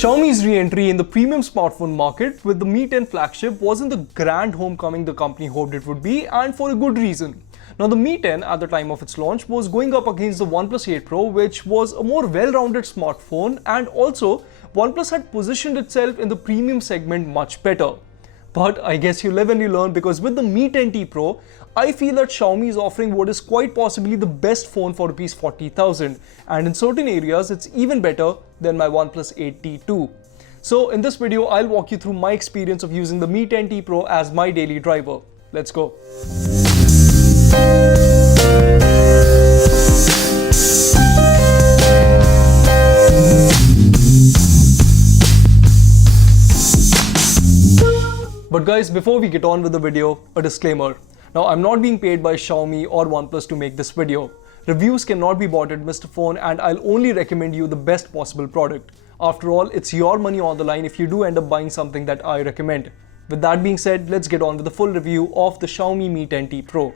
Xiaomi's re-entry in the premium smartphone market with the Mi 10 flagship wasn't the grand homecoming the company hoped it would be, and for a good reason. Now, the Mi 10 at the time of its launch was going up against the OnePlus 8 Pro, which was a more well-rounded smartphone, and also OnePlus had positioned itself in the premium segment much better. But I guess you live and you learn, because with the Mi 10T Pro, I feel that Xiaomi is offering what is quite possibly the best phone for Rs 40,000, and in certain areas it's even better than my OnePlus 8T too. So in this video, I'll walk you through my experience of using the Mi 10T Pro as my daily driver. Let's go. But guys, before we get on with the video, a disclaimer. Now, I'm not being paid by Xiaomi or OnePlus to make this video. Reviews cannot be bought at Mr. Phone, and I'll only recommend you the best possible product. After all, it's your money on the line if you do end up buying something that I recommend. With that being said, let's get on with the full review of the Xiaomi Mi 10T Pro.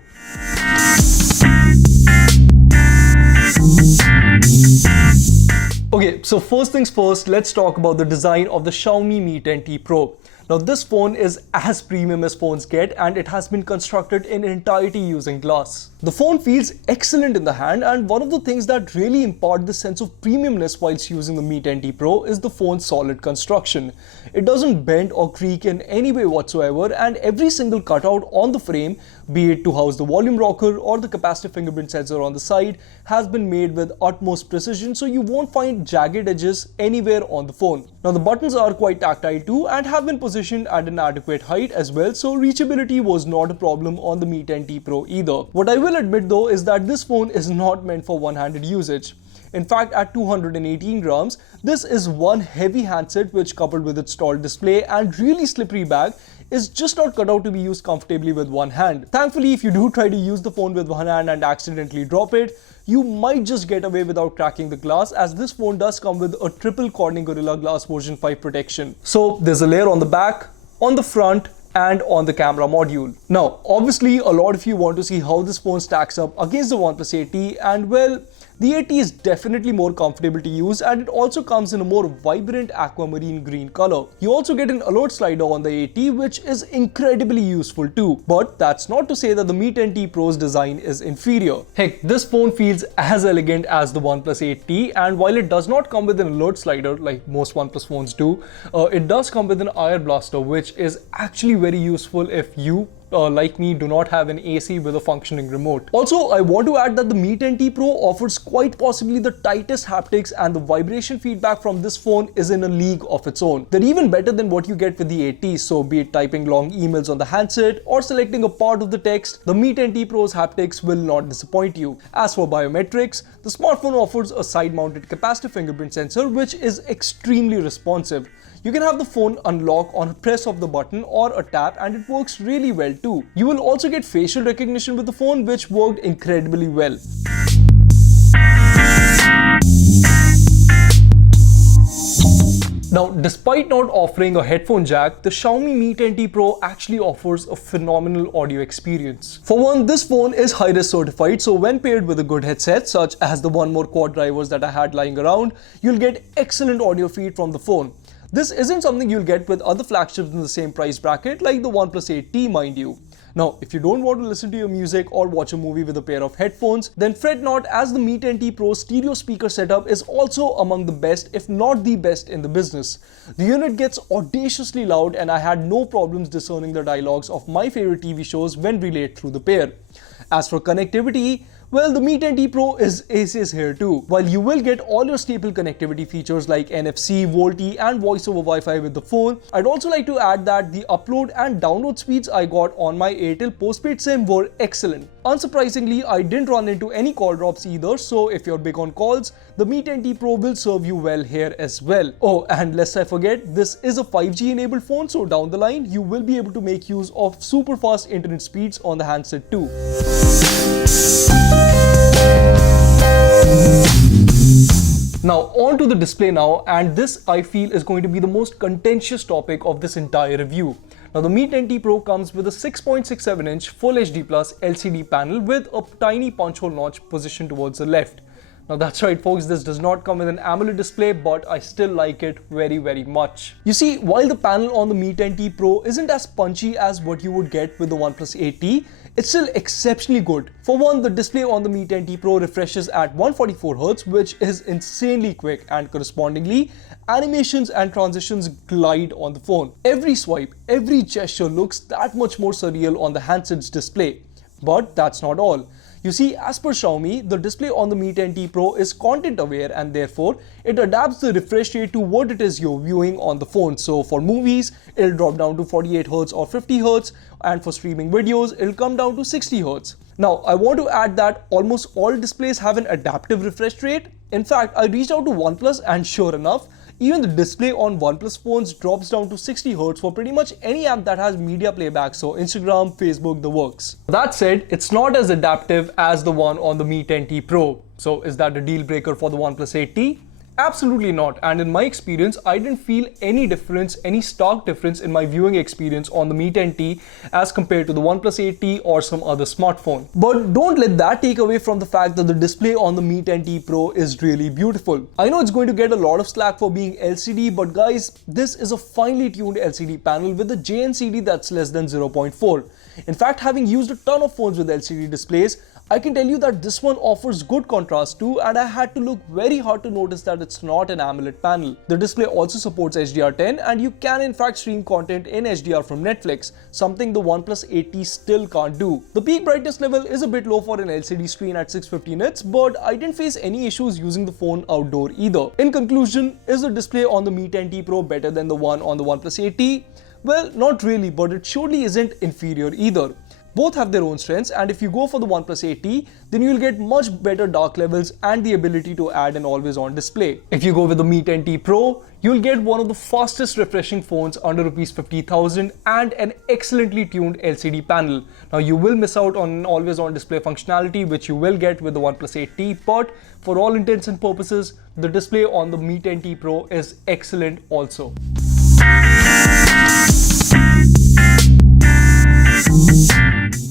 Okay, so first things first, let's talk about the design of the Xiaomi Mi 10T Pro. Now, this phone is as premium as phones get, and it has been constructed in entirety using glass. The phone feels excellent in the hand, and one of the things that really impart this sense of premiumness whilst using the Mi 10T Pro is the phone's solid construction. It doesn't bend or creak in any way whatsoever, and every single cutout on the frame, be it to house the volume rocker or the capacitive fingerprint sensor on the side, has been made with utmost precision, so you won't find jagged edges anywhere on the phone. Now, the buttons are quite tactile too and have been positioned at an adequate height as well, so reachability was not a problem on the Mi 10T Pro either. What I will admit though is that this phone is not meant for one-handed usage. In fact, at 218 grams, this is one heavy handset which, coupled with its tall display and really slippery bag, is just not cut out to be used comfortably with one hand. Thankfully, if you do try to use the phone with one hand and accidentally drop it, you might just get away without cracking the glass, as this phone does come with a triple Corning Gorilla Glass version 5 protection. So there's a layer on the back, on the front, and on the camera module. Now, obviously, a lot of you want to see how this phone stacks up against the OnePlus 8T, and well, the 8T is definitely more comfortable to use, and it also comes in a more vibrant aquamarine green color. You also get an alert slider on the 8T, which is incredibly useful too. But that's not to say that the Mi 10T Pro's design is inferior. Heck, this phone feels as elegant as the OnePlus 8T, and while it does not come with an alert slider like most OnePlus phones do, it does come with an IR blaster, which is actually very useful if you like me, do not have an AC with a functioning remote. Also, I want to add that the Mi 10T Pro offers quite possibly the tightest haptics, and the vibration feedback from this phone is in a league of its own. They're even better than what you get with the 8T, so be it typing long emails on the handset or selecting a part of the text, the Mi 10T Pro's haptics will not disappoint you. As for biometrics, the smartphone offers a side-mounted capacitive fingerprint sensor which is extremely responsive. You can have the phone unlock on a press of the button or a tap, and it works really well too. You will also get facial recognition with the phone, which worked incredibly well. Now, despite not offering a headphone jack, the Xiaomi Mi 10T Pro actually offers a phenomenal audio experience. For one, this phone is Hi-Res certified, so when paired with a good headset, such as the One More quad drivers that I had lying around, you'll get excellent audio feed from the phone. This isn't something you'll get with other flagships in the same price bracket, like the OnePlus 8T, mind you. Now, if you don't want to listen to your music or watch a movie with a pair of headphones, then fret not, as the Mi 10T Pro stereo speaker setup is also among the best, if not the best, in the business. The unit gets audaciously loud, and I had no problems discerning the dialogues of my favorite TV shows when relayed through the pair. As for connectivity, well, the Mi 10T Pro is aces here too. While you will get all your staple connectivity features like NFC, VoLTE and voice over Wi-Fi with the phone, I'd also like to add that the upload and download speeds I got on my Airtel postpaid SIM were excellent. Unsurprisingly, I didn't run into any call drops either, so if you're big on calls, the Mi 10T Pro will serve you well here as well. Oh, and lest I forget, this is a 5G enabled phone, so down the line, you will be able to make use of super fast internet speeds on the handset too. Now on to the display now, and this I feel is going to be the most contentious topic of this entire review. Now the Mi 10T Pro comes with a 6.67-inch Full HD Plus LCD panel with a tiny punch hole notch positioned towards the left. Now that's right folks, this does not come with an AMOLED display, but I still like it very much. You see, while the panel on the Mi 10T Pro isn't as punchy as what you would get with the OnePlus 8T, it's still exceptionally good. For one, the display on the Mi 10T Pro refreshes at 144Hz, which is insanely quick, and correspondingly, animations and transitions glide on the phone. Every swipe, every gesture looks that much more surreal on the handset's display. But that's not all. You see, as per Xiaomi, the display on the Mi 10T Pro is content aware, and therefore it adapts the refresh rate to what it is you're viewing on the phone. So for movies, it'll drop down to 48Hz or 50Hz, and for streaming videos, it'll come down to 60Hz. Now, I want to add that almost all displays have an adaptive refresh rate. In fact, I reached out to OnePlus, and sure enough, even the display on OnePlus phones drops down to 60Hz for pretty much any app that has media playback, so Instagram, Facebook, the works. That said, it's not as adaptive as the one on the Mi 10T Pro. So is that a deal breaker for the OnePlus 8T? Absolutely not, and in my experience, I didn't feel any difference, any stark difference in my viewing experience on the Mi 10T as compared to the OnePlus 8T or some other smartphone. But don't let that take away from the fact that the display on the Mi 10T Pro is really beautiful. I know it's going to get a lot of slack for being LCD, but guys, this is a finely tuned LCD panel with a JNCD that's less than 0.4. In fact, having used a ton of phones with LCD displays, I can tell you that this one offers good contrast too, and I had to look very hard to notice that it's not an AMOLED panel. The display also supports HDR10, and you can in fact stream content in HDR from Netflix, something the OnePlus 8T still can't do. The peak brightness level is a bit low for an LCD screen at 650 nits, but I didn't face any issues using the phone outdoor either. In conclusion, is the display on the Mi 10T Pro better than the one on the OnePlus 8T? Well, not really, but it surely isn't inferior either. Both have their own strengths, and if you go for the OnePlus 8T, then you'll get much better dark levels and the ability to add an always-on display. If you go with the Mi 10T Pro, you'll get one of the fastest refreshing phones under Rs 50,000 and an excellently tuned LCD panel. Now you will miss out on an always-on display functionality, which you will get with the OnePlus 8T, but for all intents and purposes, the display on the Mi 10T Pro is excellent also.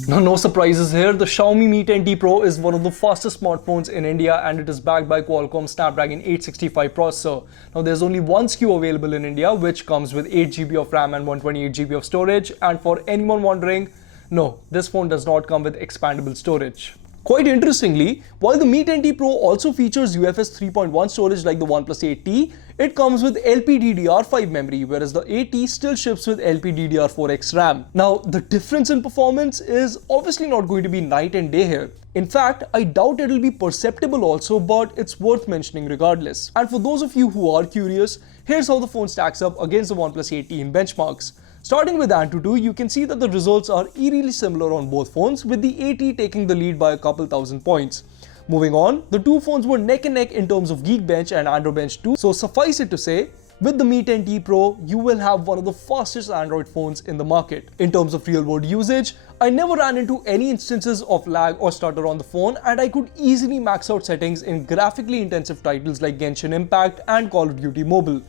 Now, no surprises here, the Xiaomi Mi 10T Pro is one of the fastest smartphones in India, and it is backed by Qualcomm Snapdragon 865 processor. Now, there's only one SKU available in India, which comes with 8GB of RAM and 128GB of storage, and for anyone wondering, no, this phone does not come with expandable storage. Quite interestingly, while the Mi 10T Pro also features UFS 3.1 storage like the OnePlus 8T, it comes with LPDDR5 memory, whereas the 8T still ships with LPDDR4X RAM. Now, the difference in performance is obviously not going to be night and day here. In fact, I doubt it'll be perceptible also, but it's worth mentioning regardless. And for those of you who are curious, here's how the phone stacks up against the OnePlus 8T in benchmarks. Starting with Antutu, you can see that the results are eerily similar on both phones, with the 8T taking the lead by a couple thousand points. Moving on, the two phones were neck and neck in terms of Geekbench and Androbench too, so suffice it to say, with the Mi 10T Pro, you will have one of the fastest Android phones in the market. In terms of real-world usage, I never ran into any instances of lag or stutter on the phone, and I could easily max out settings in graphically intensive titles like Genshin Impact and Call of Duty Mobile.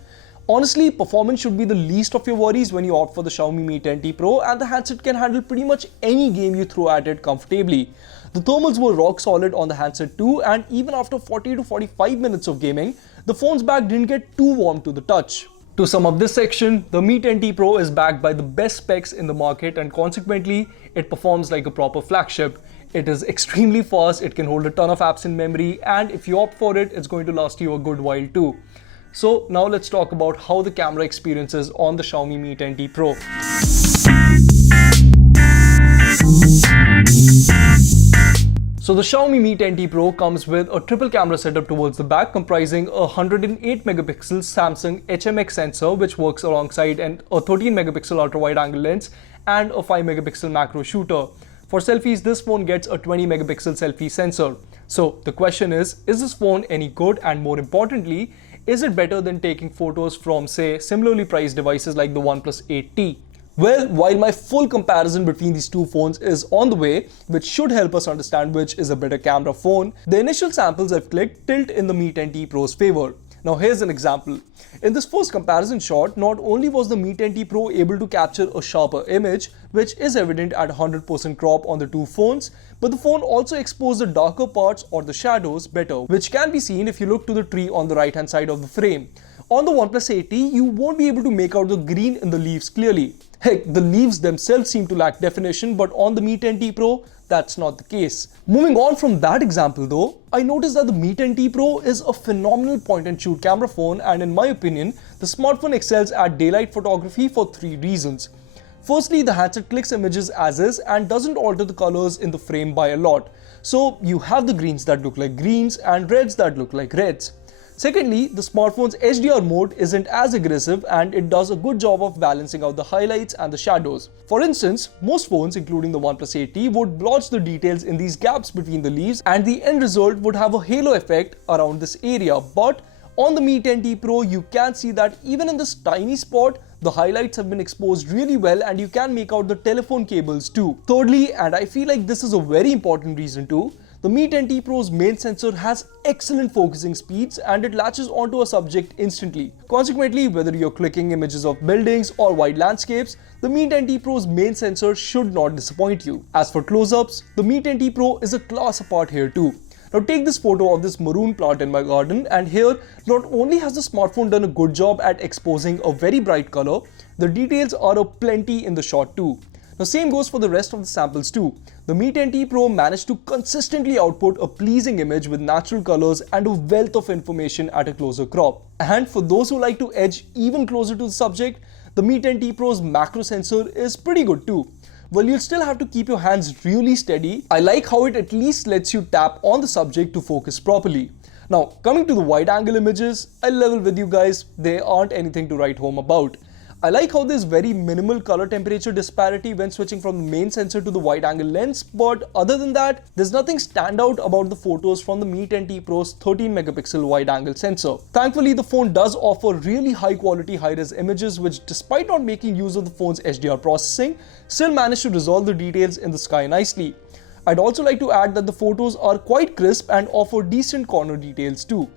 Honestly, performance should be the least of your worries when you opt for the Xiaomi Mi 10T Pro, and the handset can handle pretty much any game you throw at it comfortably. The thermals were rock solid on the handset too, and even after 40 to 45 minutes of gaming, the phone's back didn't get too warm to the touch. To sum up this section, the Mi 10T Pro is backed by the best specs in the market, and consequently, it performs like a proper flagship. It is extremely fast, it can hold a ton of apps in memory, and if you opt for it, it's going to last you a good while too. So now let's talk about how the camera experience is on the Xiaomi Mi 10T Pro. So the Xiaomi Mi 10T Pro comes with a triple camera setup towards the back, comprising a 108 megapixel Samsung HMX sensor, which works alongside a 13 megapixel ultra wide angle lens and a 5 megapixel macro shooter. For selfies, this phone gets a 20 megapixel selfie sensor. So the question is this phone any good, and more importantly, is it better than taking photos from, say, similarly priced devices like the OnePlus 8T? Well, while my full comparison between these two phones is on the way, which should help us understand which is a better camera phone, the initial samples I've clicked tilt in the Mi 10T Pro's favor. Now here's an example. In this first comparison shot, not only was the Mi 10T Pro able to capture a sharper image, which is evident at 100% crop on the two phones, but the phone also exposed the darker parts or the shadows better, which can be seen if you look to the tree on the right hand side of the frame. On the OnePlus 8T, you won't be able to make out the green in the leaves clearly. Heck, the leaves themselves seem to lack definition, but on the Mi 10T Pro, that's not the case. Moving on from that example though, I noticed that the Mi 10T Pro is a phenomenal point and shoot camera phone, and in my opinion, the smartphone excels at daylight photography for three reasons. Firstly, the handset clicks images as is and doesn't alter the colors in the frame by a lot. So you have the greens that look like greens and reds that look like reds. Secondly, the smartphone's HDR mode isn't as aggressive and it does a good job of balancing out the highlights and the shadows. For instance, most phones, including the OnePlus 8T, would blotch the details in these gaps between the leaves and the end result would have a halo effect around this area. But on the Mi 10T Pro, you can see that even in this tiny spot, the highlights have been exposed really well and you can make out the telephone cables too. Thirdly, and I feel like this is a very important reason too, the Mi 10T Pro's main sensor has excellent focusing speeds and it latches onto a subject instantly. Consequently, whether you're clicking images of buildings or wide landscapes, the Mi 10T Pro's main sensor should not disappoint you. As for close-ups, the Mi 10T Pro is a class apart here too. Now take this photo of this maroon plant in my garden, and here not only has the smartphone done a good job at exposing a very bright color, the details are aplenty in the shot too. Now same goes for the rest of the samples too. The Mi 10T Pro managed to consistently output a pleasing image with natural colors and a wealth of information at a closer crop. And for those who like to edge even closer to the subject, the Mi 10T Pro's macro sensor is pretty good too. Well, you'll still have to keep your hands really steady. I like how it at least lets you tap on the subject to focus properly. Now, coming to the wide angle images, I'll level with you guys, they aren't anything to write home about. I like how there's very minimal color temperature disparity when switching from the main sensor to the wide angle lens, but other than that, there's nothing standout about the photos from the Mi 10T Pro's 13 megapixel wide angle sensor. Thankfully, the phone does offer really high quality high-res images which, despite not making use of the phone's HDR processing, still manage to resolve the details in the sky nicely. I'd also like to add that the photos are quite crisp and offer decent corner details too.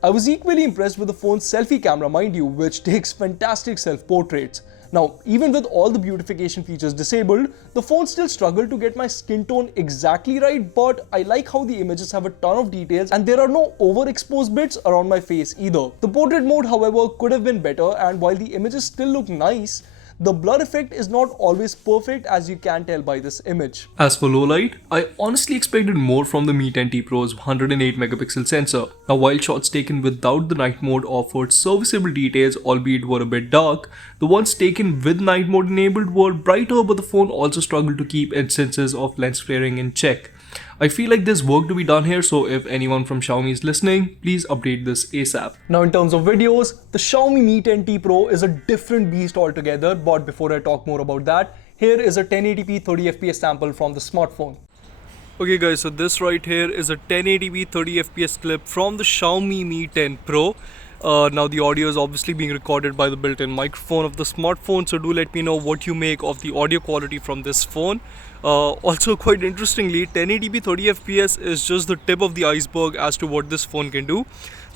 I was equally impressed with the phone's selfie camera, mind you, which takes fantastic self-portraits. Now, even with all the beautification features disabled, the phone still struggled to get my skin tone exactly right, but I like how the images have a ton of details and there are no overexposed bits around my face either. The portrait mode, however, could have been better, and while the images still look nice, the blur effect is not always perfect, as you can tell by this image. As for low light, I honestly expected more from the Mi 10T Pro's 108 megapixel sensor. Now, while shots taken without the night mode offered serviceable details, albeit were a bit dark, the ones taken with night mode enabled were brighter, but the phone also struggled to keep instances of lens flaring in check. I feel like there's work to be done here, so if anyone from Xiaomi is listening, please update this ASAP. Now in terms of videos, the Xiaomi Mi 10T Pro is a different beast altogether, but before I talk more about that, here is a 1080p 30fps sample from the smartphone. Okay guys, so this right here is a 1080p 30fps clip from the Xiaomi Mi 10 Pro. Now the audio is obviously being recorded by the built-in microphone of the smartphone, so do let me know what you make of the audio quality from this phone. Also, quite interestingly, 1080p 30fps is just the tip of the iceberg as to what this phone can do.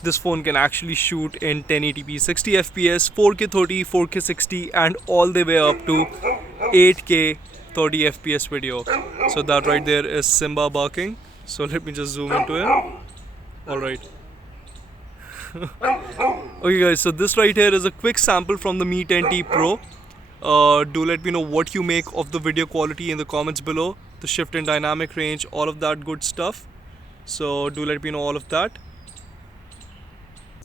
This phone can actually shoot in 1080p 60fps, 4K 30, 4K 60 and all the way up to 8K 30fps video. So that right there is Simba barking. So let me just zoom into it. Alright. Okay guys, so this right here is a quick sample from the Mi 10T Pro. Do let me know what you make of the video quality in the comments below, the shift in dynamic range, all of that good stuff. So do let me know all of that.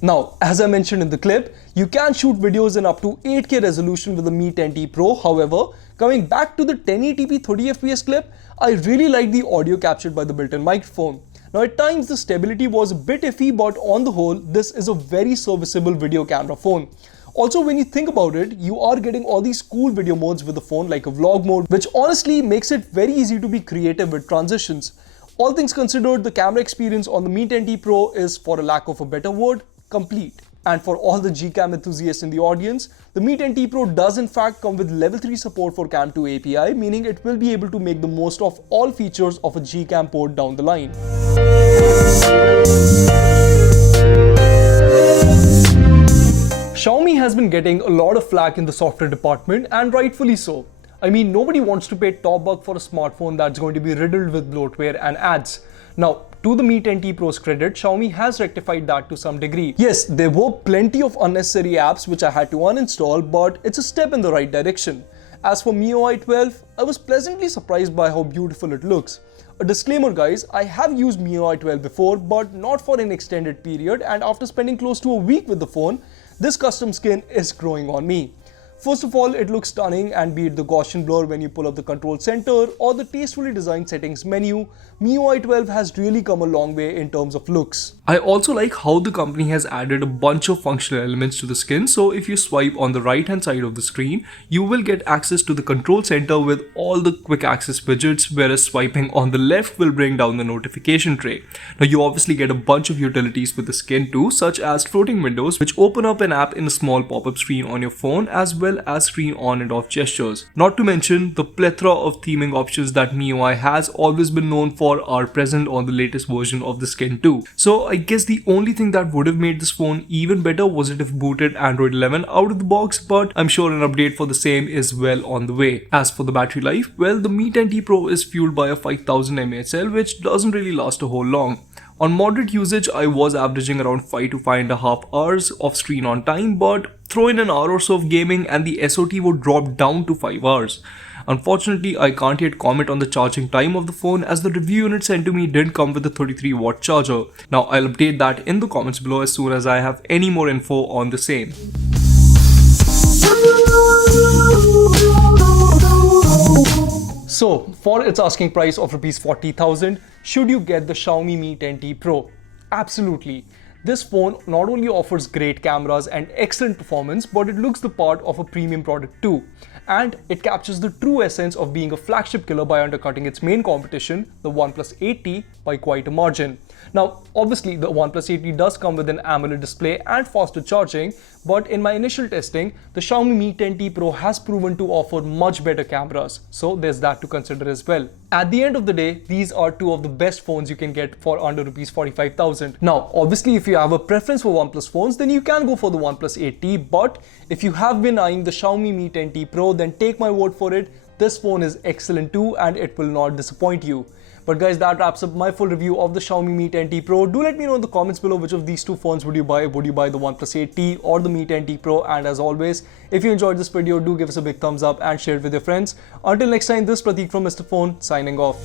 Now, as I mentioned in the clip, you can shoot videos in up to 8K resolution with the Mi 10T Pro. However, coming back to the 1080p 30fps clip, I really like the audio captured by the built-in microphone. Now at times the stability was a bit iffy, but on the whole, this is a very serviceable video camera phone. Also, when you think about it, you are getting all these cool video modes with the phone, like a vlog mode, which honestly makes it very easy to be creative with transitions. All things considered, the camera experience on the Mi 10T Pro is, for a lack of a better word, complete. And for all the Gcam enthusiasts in the audience, the Mi 10T Pro does in fact come with level 3 support for Cam 2 API, meaning it will be able to make the most of all features of a Gcam port down the line. has been getting a lot of flack in the software department, and rightfully so. I mean, nobody wants to pay top buck for a smartphone that's going to be riddled with bloatware and ads. Now, to the Mi 10T Pro's credit, Xiaomi has rectified that to some degree. Yes, there were plenty of unnecessary apps which I had to uninstall, but it's a step in the right direction. As for MIUI 12, I was pleasantly surprised by how beautiful it looks. A disclaimer guys, I have used MIUI 12 before, but not for an extended period, and after spending close to a week with the phone, this custom skin is growing on me. First of all, it looks stunning, and be it the Gaussian blur when you pull up the control center or the tastefully designed settings menu, MIUI 12 has really come a long way in terms of looks. I also like how the company has added a bunch of functional elements to the skin, so if you swipe on the right hand side of the screen, you will get access to the control center with all the quick access widgets, whereas swiping on the left will bring down the notification tray. Now you obviously get a bunch of utilities with the skin too, such as floating windows which open up an app in a small pop-up screen on your phone, as well as screen on and off gestures. Not to mention the plethora of theming options that MIUI has always been known for are present on the latest version of the skin too. So I guess the only thing that would have made this phone even better was it if booted Android 11 out of the box, but I'm sure an update for the same is well on the way. As for the battery life, well, the Mi 10T Pro is fueled by a 5000 mAh cell, which doesn't really last a whole long. On moderate usage, I was averaging around 5 to 5.5 hours of screen on time, but throw in an hour or so of gaming and the SOT would drop down to 5 hours. Unfortunately, I can't yet comment on the charging time of the phone, as the review unit sent to me didn't come with a 33-watt charger. Now I'll update that in the comments below as soon as I have any more info on the same. So, for its asking price of Rs 40,000, should you get the Xiaomi Mi 10T Pro? Absolutely. This phone not only offers great cameras and excellent performance, but it looks the part of a premium product too. And it captures the true essence of being a flagship killer by undercutting its main competition, the OnePlus 8T, by quite a margin. Now, obviously, the OnePlus 8T does come with an AMOLED display and faster charging, but in my initial testing, the Xiaomi Mi 10T Pro has proven to offer much better cameras, so there's that to consider as well. At the end of the day, these are two of the best phones you can get for under Rs 45,000. Now, obviously, if you have a preference for OnePlus phones, then you can go for the OnePlus 8T, but if you have been eyeing the Xiaomi Mi 10T Pro, then take my word for it, this phone is excellent too, and it will not disappoint you. But guys, that wraps up my full review of the Xiaomi Mi 10T Pro. Do let me know in the comments below which of these two phones would you buy. Would you buy the OnePlus 8T or the Mi 10T Pro? And as always, if you enjoyed this video, do give us a big thumbs up and share it with your friends. Until next time, this is Prateek from Mr. Phone signing off.